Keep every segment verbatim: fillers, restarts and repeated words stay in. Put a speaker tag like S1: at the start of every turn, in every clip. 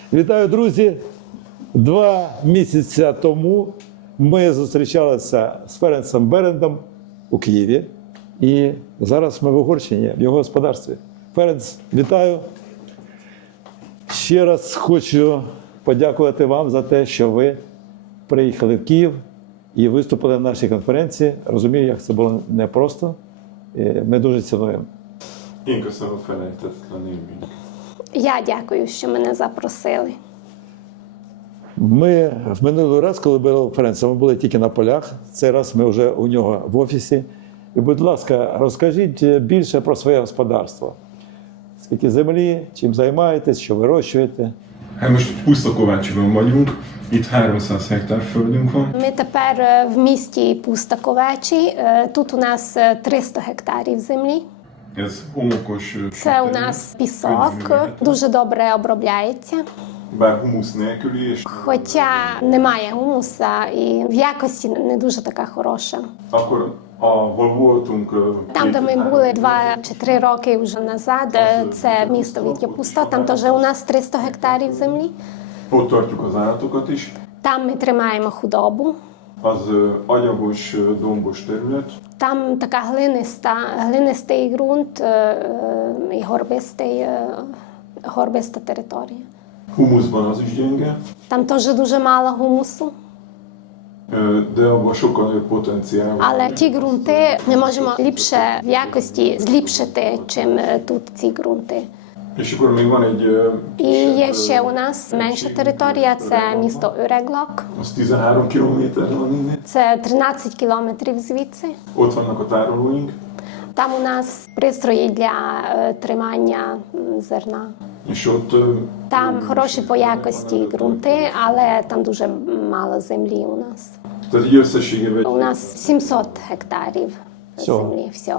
S1: Вітаю, друзі! Два місяці тому ми зустрічалися з Ференцем Берендом у Києві. І зараз ми в Угорщині, в його господарстві. Ференц, вітаю! Ще раз хочу подякувати вам за те, що ви приїхали в Київ і виступили на нашій конференції. Розумію, як це було непросто. Ми дуже цінуємо.
S2: Én köszönöm a felejtetlen élményt.
S3: Я дякую, що мене запросили.
S1: Ми в минулий раз, коли були у Ференца, ми були тільки на полях. Цей раз ми вже у нього в офісі. І, будь ласка, розкажіть більше про своє господарство. Скільки землі, чим займаєтесь, що вирощуєте?
S2: Hát most Pusztakovácsiban vagyunk, itt háromszáz hektár földünk van.
S3: Ми тепер е, в місті Пустаковечі. Е, Тут у нас е, триста гектарів землі.
S2: Ez homokos
S3: Це у нас пісок, дуже добре обробляється.
S2: bár humusz nélküli, és
S3: Хоча немає гумуса і в якості не дуже така хороша.
S2: akkor ahol voltunk
S3: Там, де ми були два чи три роки вже назад, е, це місто Вітя-Пуста, там теж у нас триста гектарів землі.
S2: ott tartjuk az állatokat is.
S3: Там ми тримаємо худобу.
S2: Az anyagos, dombos terület.
S3: Там така глиниста, глинистий ґрунт е, е, і горбистий, е, горбиста територія.
S2: Humuszban az is gyenge,
S3: Там теж дуже мало гумусу,
S2: de abban sokkal nagyobb potenciál van.
S3: але ті ґрунти ми можемо ліпше в якості зліпшити, чим е, тут ці ґрунти.
S2: És akkor még van egy
S3: І є ще у нас менша територія, це місто Öreglak.
S2: az tizenhárom kilométer van innen.
S3: Це тринадцять кілометрів звідси.
S2: Ott vannak a tárolóink,
S3: Там у нас пристрої для е, тримання м, зерна.
S2: és ott
S3: Там хороші по якості ґрунти, але там дуже мало землі у нас.
S2: tehát így összességében
S3: У нас сімсот гектарів
S1: Всього.
S3: землі всього.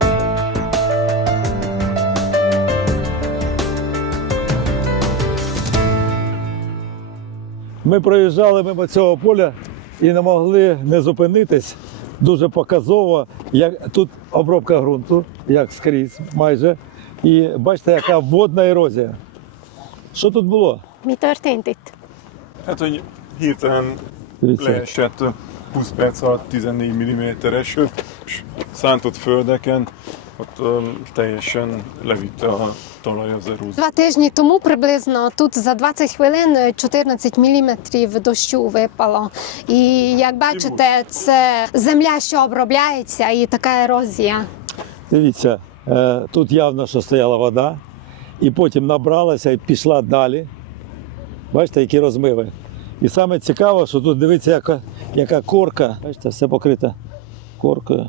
S1: Ми проїжджали мимо цього поля і не могли не зупинитись. Дуже показово, як тут обробка ґрунту, як скрізь майже. І бачите, яка водна ерозія. Що тут було?
S3: Mi történt itt?
S4: Hát, hogy hirtelen
S1: Dicsi.
S4: leesett húsz perc alatt tizennégy milliméter eső, és szántott földeken, ott ö, teljesen levitte a talaj az eróziót.
S3: Два тижні тому приблизно тут за двадцять хвилин чотирнадцять міліметрів дощу випало. І як бачите, це земля, що обробляється, і така ерозія.
S1: Дивіться, е, тут явно, що стояла вода, і потім набралася і пішла далі. Бачите, які розмиви. І саме цікаво, що тут дивіться, яка, яка корка. Бачите, все покрите коркою.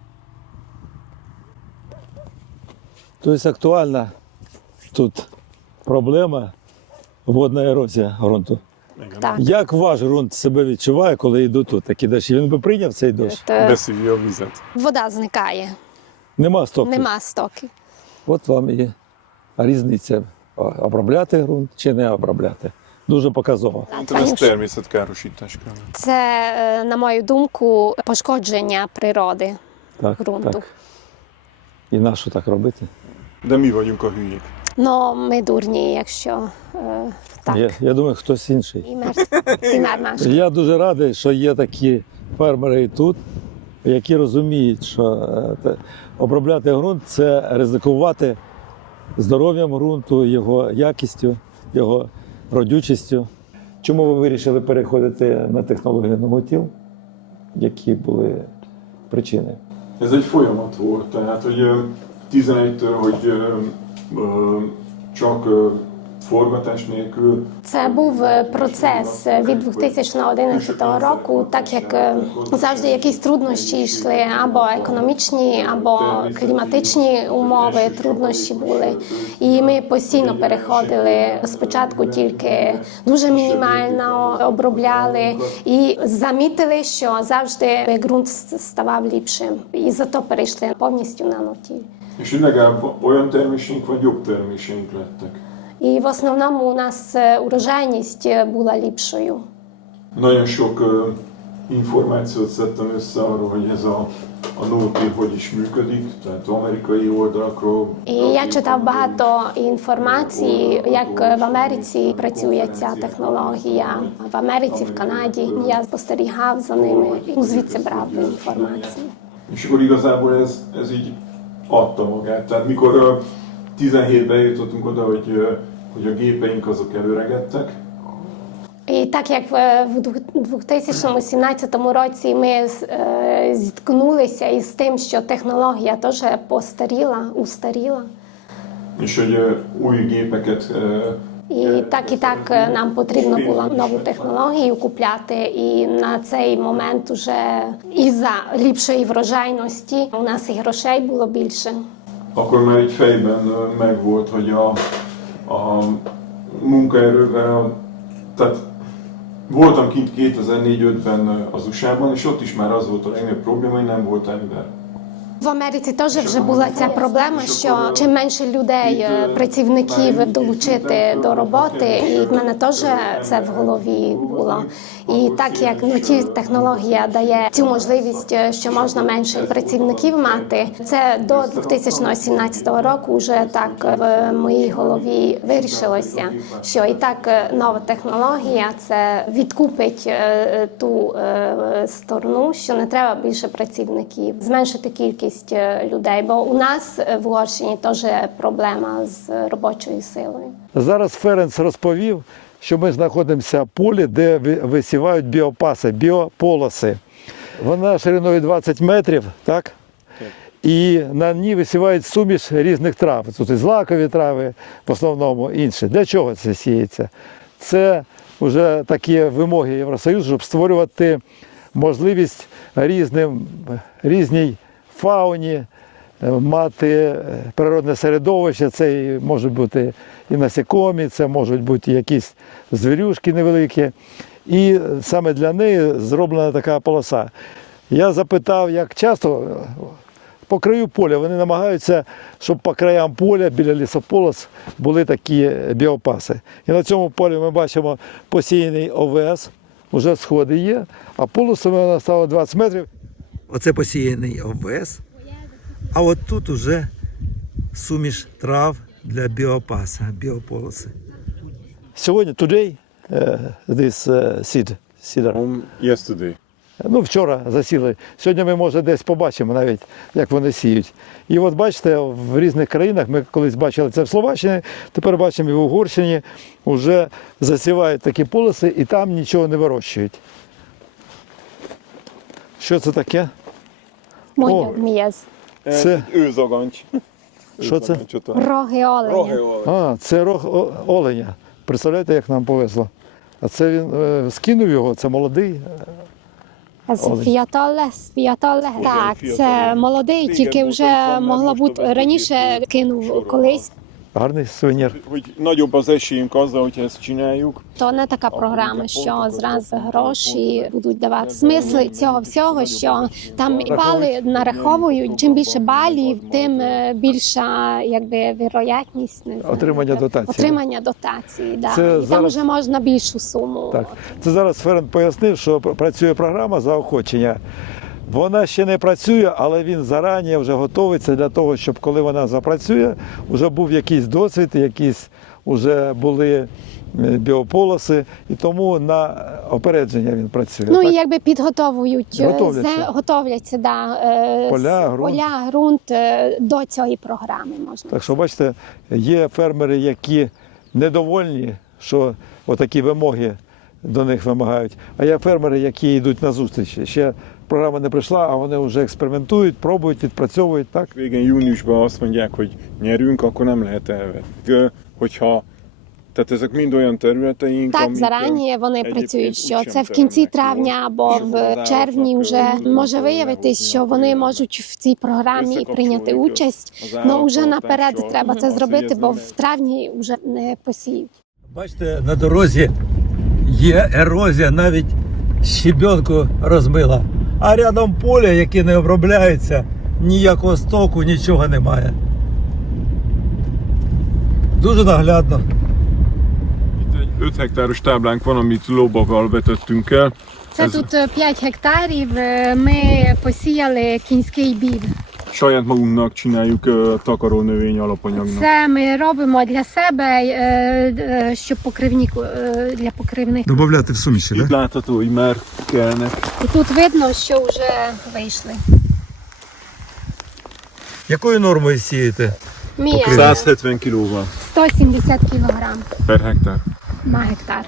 S1: Тобто актуальна тут проблема водна ерозія ґрунту.
S3: Так.
S1: Як ваш ґрунт себе відчуває, коли йдуть тут такі дощі? Він би прийняв цей дощ?
S3: Е,
S4: Beszívja a vizet.
S3: Вода зникає,
S1: Нема стоків.
S3: нема стоків.
S1: От вам і різниця. Обробляти ґрунт чи не обробляти. Дуже показово.
S4: Szerintem ez természetkárosítás kell.
S3: Це, е, на мою думку, пошкодження природи.
S1: Так,
S3: ґрунту.
S1: так. І нащо так робити?
S4: De mi vagyunk a hülyék.
S3: Ну, ми дурні, якщо е, так.
S1: Я, я думаю, хтось інший.
S3: І мер, і мер наш.
S1: Я дуже радий, що є такі фермери і тут, які розуміють, що е, те- обробляти ґрунт – це ризикувати здоров'ям ґрунту, його якістю, його родючістю. Чому ви вирішили переходити на технологію ноготів? Які були причини?
S2: ez egy folyamat volt, tehát hogy ö, tizenegytől, hogy ö, ö, csak ö, forgatás nélkül.
S3: Це був е, процес е, від дві тисячі одинадцятого року, так як е, завжди якісь труднощі йшли, або економічні, або кліматичні умови, труднощі були. І ми постійно переходили спочатку тільки дуже мінімально обробляли і замітили, що завжди ґрунт ставав ліпшим. І зато перейшли повністю на ноготів.
S2: És így legalább olyan terméseink vagy jobb terméseink lettek.
S3: І в основному у нас е, урожайність е, була ліпшою.
S2: Nagyon sok ö, információt szedtem össze arról, hogy ez a, a Nóti hogy is működik, tehát amerikai oldalakról.
S3: І я читав багато інформації, як в Америці працює ця технологія, в Америці, в Канаді. Я спостерігав за ними і звідси брав інформацію.
S2: És akkor igazából ez, ez így adta magát. Tehát mikor ö, tizenhétben jutottunk oda, hogy, ö, hogy a gépeink azok előregettek,
S3: І так як в дві тисячі сімнадцятому році ми е, зіткнулися із тим, що технологія теж постаріла, устаріла.
S2: és hogy ö, új gépeket ö,
S3: І так і так нам потрібно було нову технологію купляти. І на цей момент уже із-за ліпшої врожайності у нас і грошей було більше.
S2: akkor már így fejben ö, megvolt, hogy a, a munkaerővel, a, tehát voltam kint kétezer-négy-ötben az u es á-ban, és ott is már az volt a legnagyobb probléma, hogy nem volt ember.
S3: В Америці теж вже була ця проблема, що чим менше людей, е, працівників долучити до роботи, і в мене теж це в голові було. І так як ну, ті технологія дає цю можливість, е, що можна менше працівників мати, це до дві тисячі сімнадцятого року вже так в моїй голові вирішилося, що і так е, нова технологія це відкупить е, ту е, сторону, що не треба більше працівників, зменшити кількість людей, бо у нас в Угорщині теж проблема з робочою силою.
S1: Зараз Ференц розповів, що ми знаходимося в полі, де ви- висівають біопаси, біополоси. Вона шириною двадцять метрів, так? І на ній висівають суміш різних трав. Тут і злакові трави, в основному інші. Для чого це сіється? Це вже такі вимоги Євросоюзу, щоб створювати можливість різним, різній фауні, мати природне середовище. Це і можуть бути і насекомі, це можуть бути якісь звірюшки невеликі. І саме для неї зроблена така полоса. Я запитав, як часто по краю поля вони намагаються, щоб по краям поля біля лісополос були такі біопаси. І на цьому полі ми бачимо посіяний овес, вже сходи є, а полосами вона стала двадцять метрів. Оце посіяний овес, а от тут уже суміш трав для біопаса, біополоси. Сьогодні, today, uh, this uh, seed, cedar.
S4: Um, yesterday.
S1: Ну, вчора засіли. Сьогодні ми, може, десь побачимо навіть, як вони сіють. І от бачите, в різних країнах, ми колись бачили це в Словаччині, тепер бачимо і в Угорщині, вже засівають такі полоси і там нічого не вирощують. Що це таке?
S3: Mondjad, mi ez?
S1: Це,
S4: Őzagancs.
S1: що це?
S3: Роги оленя.
S1: А, це рог о- оленя. Представляєте, як нам повезло. А це він е, скинув його, це молодий.
S3: Ez
S1: Олень.
S3: fiatal lesz, fiatal lehet? Так, це молодий, тільки вже могло бути раніше кинув колись.
S1: Гарний сувенір.
S4: Hogy nagyobb az esélyünk azzal, hogyha ezt csináljuk.
S3: То не така програма, що зразу гроші будуть давати. Смисл цього всього, що там бали нараховують. Чим більше балів, тим е, більша якби вірогідність не знаю,
S1: Отримання дотації.
S3: Отримання дотації, да.
S1: Це
S3: І там
S1: зараз-
S3: вже можна більшу суму.
S1: Так. Це зараз Ферент пояснив, що пр- працює програма заохочення. Вона ще не працює, але він зарані вже готується для того, щоб коли вона запрацює, вже був якийсь досвід, якісь вже були е, біополоси, і тому на опередження він працює.
S3: Ну
S1: так?
S3: і якби підготовують е,
S1: Готовляться.
S3: зе- готовляться да, е,
S1: Поля,
S3: с-
S1: ґрунт.
S3: поля, ґрунт е, до цієї програми можна.
S1: Так що, бачите, є фермери, які недовольні, що отакі вимоги до них вимагають, а є фермери, які йдуть на зустріч. Ще програма не прийшла, а вони вже експериментують, пробують, відпрацьовують. Так?
S4: Végén júniusban azt mondják, hogy nyerünk, akkor nem lehet elvenni. Ö, Hogyha, tehát ezek mind olyan területeink,
S3: Так,
S4: amik,
S3: зарані вони
S4: egyébként
S3: працюють, що
S4: úgysem
S3: це в кінці
S4: termelnek
S3: травня
S4: jól,
S3: або
S4: és
S3: в
S4: akkor
S3: червні
S4: az
S3: вже
S4: állatnak,
S3: може
S4: ö,
S3: виявитись, що
S4: lehozni a
S3: вони
S4: pénzt.
S3: можуть в цій програмі прийняти
S4: Összekapcsoljuk
S3: участь.
S4: az
S3: Ну вже
S4: állattartással,
S3: наперед треба це
S4: azt, hogy
S3: зробити,
S4: ez
S3: бо
S4: nem
S3: в травні вже не посіють.
S1: Бачите, на дорозі є ерозія, навіть щебенку розмила. А рядом поле, яке не обробляється, ніякого стоку, нічого немає. Дуже наглядно.
S4: Itt egy öt hektáros táblánk van, amit lóbaggal vetettünk el.
S3: Це
S4: Ez-
S3: тут е, п'ять гектарів. е, Ми посіяли кінський бід.
S4: Saját magunknak csináljuk ö, takarónövény alapanyagnak.
S3: Це ми робимо для себе, е, е, щоб покривніку е, для покривних.
S1: Добавляти в суміші,
S4: Itt látható, hogy már kelnek.
S3: І тут видно, що вже вийшли.
S1: Якою нормою сієте?
S3: Мія
S4: száz hetven kilóval
S3: сто сімдесят кілограм
S4: per hektár.
S3: на гектар.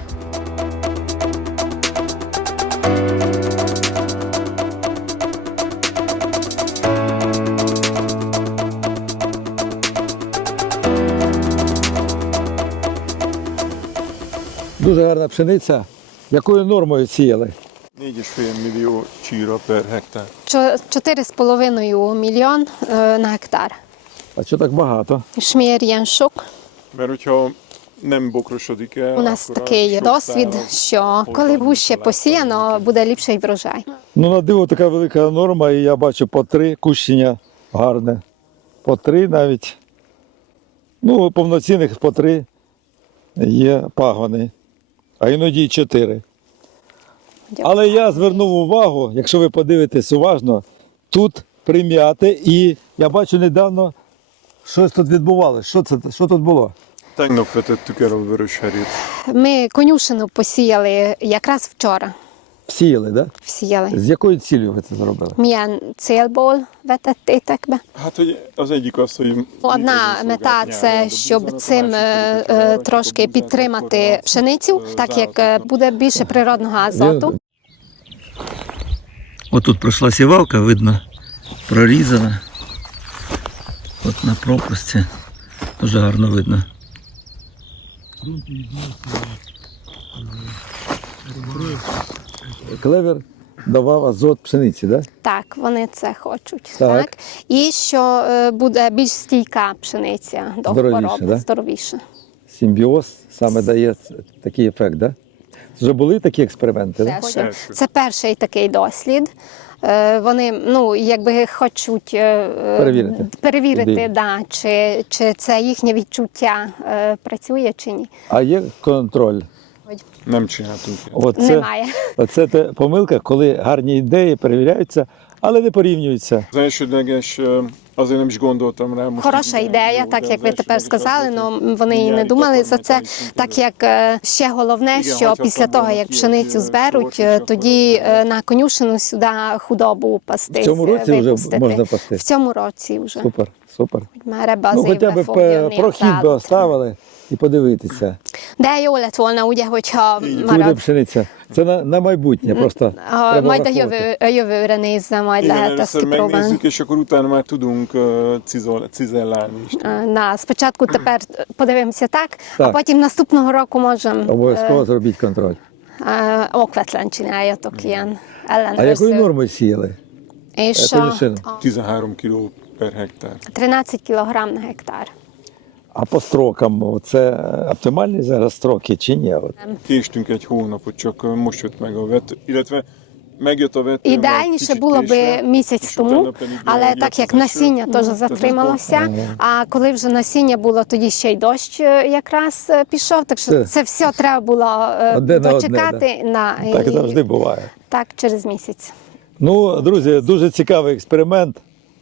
S1: Дуже гарна пшениця. Якою нормою сіяли?
S4: négy és fél millió csíra per hektár.
S3: Чо- Чотири з половиною мільйон е, на гектар.
S1: А що так багато?
S3: Шмір'ян шук.
S4: Mert hogyha nem bokrosodik el,
S3: У нас
S4: akkor a
S3: такий
S4: sok
S3: досвід,
S4: száraz
S3: що коли гуще посіяно, буде ліпший врожай.
S1: Ну, на диво така велика норма, і я бачу по три кущення гарне. По три навіть. Ну, повноцінних по три є пагони, а іноді й чотири. Але я звернув увагу, якщо ви подивитесь уважно, тут прим'яте, і я бачу недавно щось тут відбувалося. Що це? Що тут було?
S4: Tegnap vetettük el a vörösherét.
S3: Ми конюшину посіяли якраз вчора.
S1: Всіяли, так? Да?
S3: Всіяли.
S1: З якою ціллю ви це зробили?
S3: Milyen célból vetettétek be?
S4: Hát, hogy az egyik az, hogy...
S3: Одна мета це, щоб цим е, е, трошки підтримати пшеницю, так як е, буде більше природного азоту.
S1: Отут пройшла сівалка, видно, прорізана. От на пропусті. Дуже гарно видно. Клевер давав азот пшениці, так? Да?
S3: Так, вони це хочуть.
S1: Так.
S3: Так. І що е, буде більш стійка пшениця до
S1: Здоровіше,
S3: хвороби,
S1: да?
S3: здоровіше.
S1: Симбіоз саме дає такий ефект, так? Да? Вже були такі експерименти? Да?
S3: Це, що-
S4: Перший.
S3: це перший такий дослід. Е, Вони ну, якби хочуть е, е,
S1: Перевірити.
S3: перевірити
S1: Ідею.
S3: да, чи, чи це їхнє відчуття е, працює чи ні.
S1: А є контроль.
S4: Nem csináltunk ilyet.
S1: Оце,
S3: Немає.
S1: оце те помилка, коли гарні ідеї перевіряються, але не порівнюються.
S4: Az elsődleges, ö, azért nem is gondoltam rá. most
S3: Хороша
S4: így
S3: ідея,
S4: jó,
S3: так
S4: de
S3: як
S4: az
S3: ви тепер
S4: elsődleges
S3: сказали,
S4: az, hogy
S3: але вони і не
S4: mindjárt
S3: думали за це.
S4: takarmánytalan
S3: Так
S4: szintű
S3: як е, ще головне,
S4: Igen,
S3: що
S4: hogyha
S3: після
S4: там
S3: того,
S4: були
S3: як
S4: ті,
S3: пшеницю
S4: ті
S3: зберуть,
S4: сорти,
S3: е,
S4: що
S3: тоді
S4: формували.
S3: е, на конюшину сюди худобу пасти.
S1: В цьому році вже можна пасти?
S3: В цьому році вже.
S1: Супер, супер.
S3: Már ebbe az
S1: Ну, хоча
S3: évbe
S1: б
S3: fog
S1: пе-
S3: jönni az
S1: прохід би
S3: állat.
S1: оставили і подивитися.
S3: De jó lett volna, ugye, hogyha
S1: Буде
S3: marad.
S1: пшениця. Це на, на майбутнє просто.
S3: Ha,
S1: треба
S3: majd a
S1: враховувати.
S3: jövő, a jövőre nézve majd
S4: Igen,
S3: lehet ezt
S4: először
S3: kipróbálni.
S4: megnézzük, és akkor utána már tudunk ö, cizol, cizellálni is.
S3: Е, На, спочатку тепер подивимося так, а
S1: Так.
S3: потім наступного року можемо
S1: Обов'язково зробіть контроль.
S3: е, окветлен csináljatok ilyen
S1: А якою
S3: ellenőrző.
S1: нормою сіяли?
S3: És
S1: Е, конюшину.
S3: a, a
S4: tizenhárom kiló per hektár.
S3: тринадцять кілограм на гектар.
S1: А по строкам це оптимальні зараз строки чи ні? От.
S4: Késtünk egy hónapot, csak ö, most jött meg a vető, illetve megjött a vető. már
S3: Ідеальніше
S4: kicsit
S3: було
S4: késve,
S3: би місяць
S4: és
S3: тому,
S4: utána pedig
S3: але
S4: megjött
S3: так як
S4: az eső,
S3: насіння теж
S4: tehát
S3: затрималося,
S4: akkor
S3: а коли вже насіння було, тоді ще й дощ е, якраз е, пішов, так що
S1: Це-
S3: це все треба було е,
S1: Одне на одне,
S3: дочекати на
S1: Так
S3: і-
S1: завжди буває.
S3: так через місяць.
S1: Ну, друзі, дуже цікавий експеримент.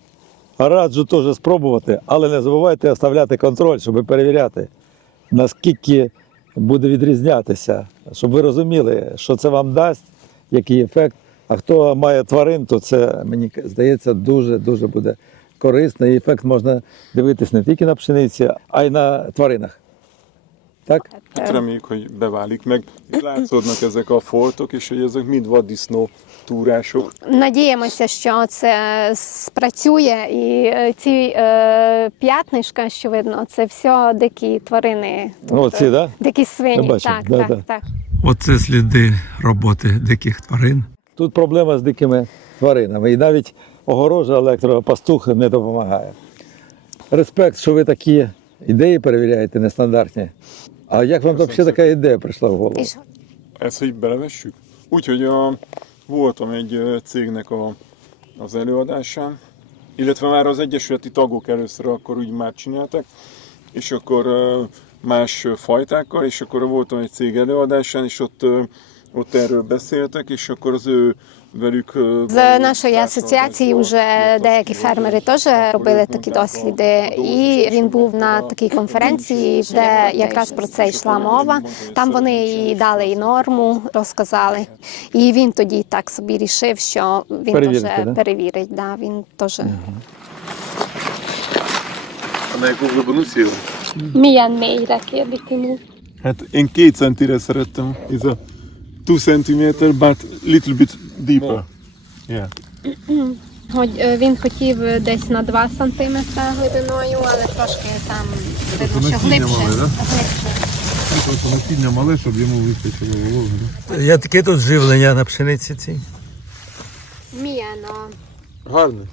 S1: Раджу теж спробувати, але не забувайте оставляти контроль, щоб перевіряти, наскільки буде відрізнятися, щоб ви розуміли, що це вам дасть, який ефект. А хто має тварин, то це, мені здається, дуже-дуже буде корисно. І ефект можна дивитись не тільки на пшениці, а й на тваринах. Так?
S4: Hát reméljük, hogy beválik meg. Itt látszódnak ezek a foltok, és hogy ezek mind vaddisznó túrások.
S3: Надіємося, що це спрацює, і е, ці е, п'ятнишка, що видно, це все дикі тварини. Тут,
S1: Ну, оці,
S3: е,
S1: да?
S3: Дикі свині.
S1: Я бачу,
S3: так,
S1: да,
S3: так,
S1: да.
S3: так.
S1: Оце сліди роботи диких тварин. Тут проблема з дикими тваринами. І навіть огорожа електропастух не допомагає. Респект, що ви такі ідеї перевіряєте, нестандартні. А як вам взагалі така ідея прийшла в голову?
S3: És
S4: Ezt, hogy belevessük? Úgyhogy a, voltam egy ö, cégnek a, az előadásán, illetve már az egyesületi tagok először akkor úgy már csináltak, és akkor ö, más ö, fajtákkal, és akkor voltam egy cég előadásán, és ott ö, ott erről beszéltek, és akkor az ő velük...
S3: З нашої асоціації вже деякі фермери теж робили такі досліди, і він був на такій конференції, де якраз про це йшла мова. Там вони і дали і норму, розказали. І він тоді так собі рішив, що він
S1: Перевірити,
S3: теж
S1: да?
S3: перевірить. Да, він теж.
S5: А на яку глибину сіли?
S3: Milyen mélyre kérdik mi?
S4: Hát én két centire szerettem, ez a two centimeter, but little bit deeper. Yeah.
S3: Hogy е, він хотів десь на два сантиметри глибиною, але трошки там видно, що
S5: насіння
S3: глибше.
S5: мали, да?
S3: глибше.
S5: Просто насіння мале, щоб йому вистачило вологи. Да?
S1: Я таке тут живлення на пшениці цій.
S3: Milyen a...
S5: Гарне.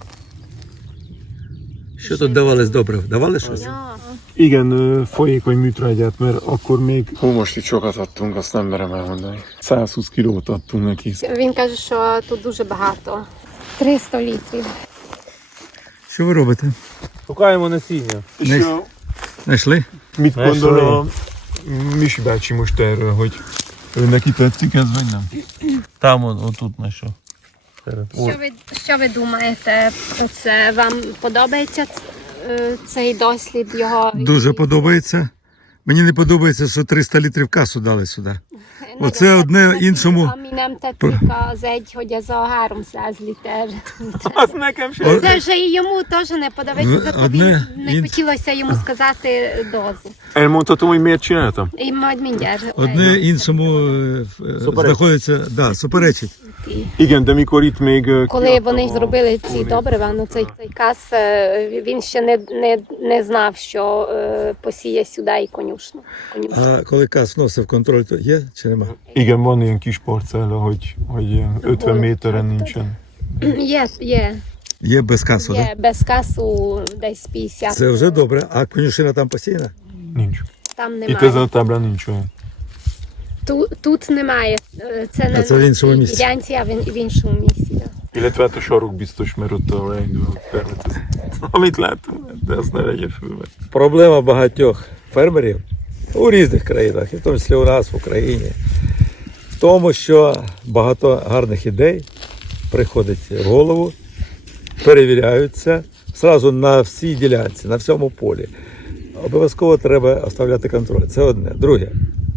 S1: Що тут давали з добрив? Давали щось?
S3: Ja.
S4: Igen, ö, folyékony műtrágyát, mert akkor még... Hú, most itt sokat adtunk, azt nem merem elmondani. száz húsz kilót adtunk neki.
S3: Він каже, що тут дуже багато. триста літрів.
S1: Що ви робите?
S5: Шукаємо насіння.
S4: És
S1: Nézd.
S4: ö,
S1: Знайшли?
S4: mit
S5: Ne,
S4: gondol a Misi bácsi most erről, hogy ő neki tetszik ez, vagy nem?
S5: Там он, отут знайшов.
S3: Що ви, що ви думаєте про це? Вам подобається е, цей дослід його?
S1: Дуже подобається. Mені не подобається, що триста літрів касу дали сюди. Оце одне іншому.
S3: Ami nem tetszik az egy, hogy ez a háromszáz liter.
S4: Az nekem sem.
S3: Це вже і йому теж не подобається, зато
S1: Одне,
S3: він не
S1: інше.
S3: хотілося йому сказати дозу.
S4: Elmondhatom, hogy miért csináltam?
S3: І majd mindjárt.
S1: Одне іншому е, е, знаходиться, да, суперечить.
S4: Igen, de mikor itt még... ö,
S3: Коли
S4: kiadtam
S3: вони
S4: a-
S3: зробили ці добрива, ну цей, цей кас, е, він ще не, не, не знав, що е, посіє сюди і конюшну. конюшну.
S1: А коли кас вносив контроль, то є чи нема?
S4: Igen, van ilyen kis parcella, hogy, hogy ilyen ötven méteren nincsen.
S3: Є, є,
S1: Є без касу,
S3: є
S1: так?
S3: без касу десь п'ятдесят.
S1: Це вже добре. А конюшина там постійна?
S4: Nincs.
S3: Там
S4: Itt
S3: немає.
S4: ezen a táblán nincs olyan.
S3: Тут, тут немає. Е, Це не
S1: це в
S3: на
S1: іншому
S3: цій
S1: місці.
S3: ділянці, а в, ін- в іншому місці. да.
S4: Illetve hát a sarok biztos, mert ott ahol elindul a terület. Amit látom, de azt ne vegye föl.
S1: Проблема багатьох фермерів у різних країнах, і в тому числі у нас в Україні, в тому, що багато гарних ідей приходить в голову, перевіряються зразу на всій ділянці, на всьому полі. Обов'язково треба оставляти контроль. Це одне. Друге.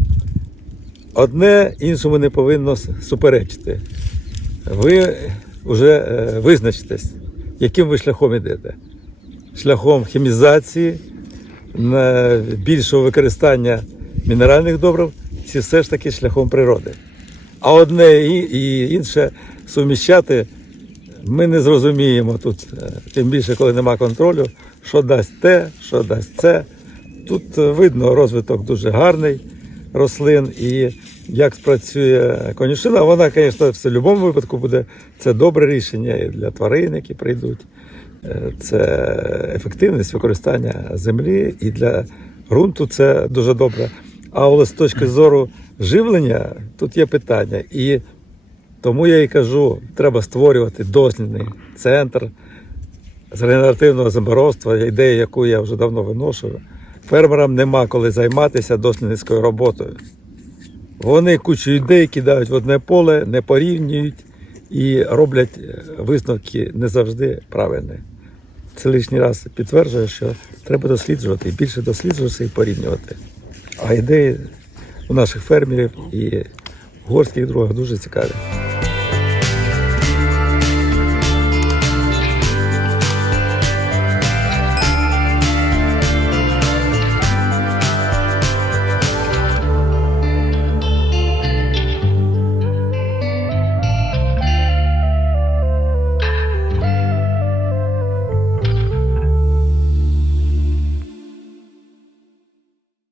S1: Одне іншому не повинно суперечити. Ви вже е, визначитесь, яким ви шляхом йдете. Шляхом хімізації, на більшого використання мінеральних добрив, чи все ж таки шляхом природи. А одне і, і інше суміщати ми не зрозуміємо тут, е, тим більше, коли нема контролю, що дасть те, що дасть це. Тут е, видно розвиток дуже гарний рослин і як спрацює конюшина, вона, звісно, в будь-якому випадку буде це добре рішення і для тварин, які прийдуть. Е, Це ефективність використання землі і для ґрунту це дуже добре. А ось з точки зору живлення тут є питання. І тому я і кажу, треба створювати дослідний центр з регенеративного землеробства, ідея, яку я вже давно виношу. Фермерам нема коли займатися дослідницькою роботою. Вони кучу ідей кидають в одне поле, не порівнюють і роблять висновки не завжди правильні. Це лишній раз підтверджує, що треба досліджувати, і більше досліджувати і порівнювати. А ідеї у наших фермерів і горських другах дуже цікаві.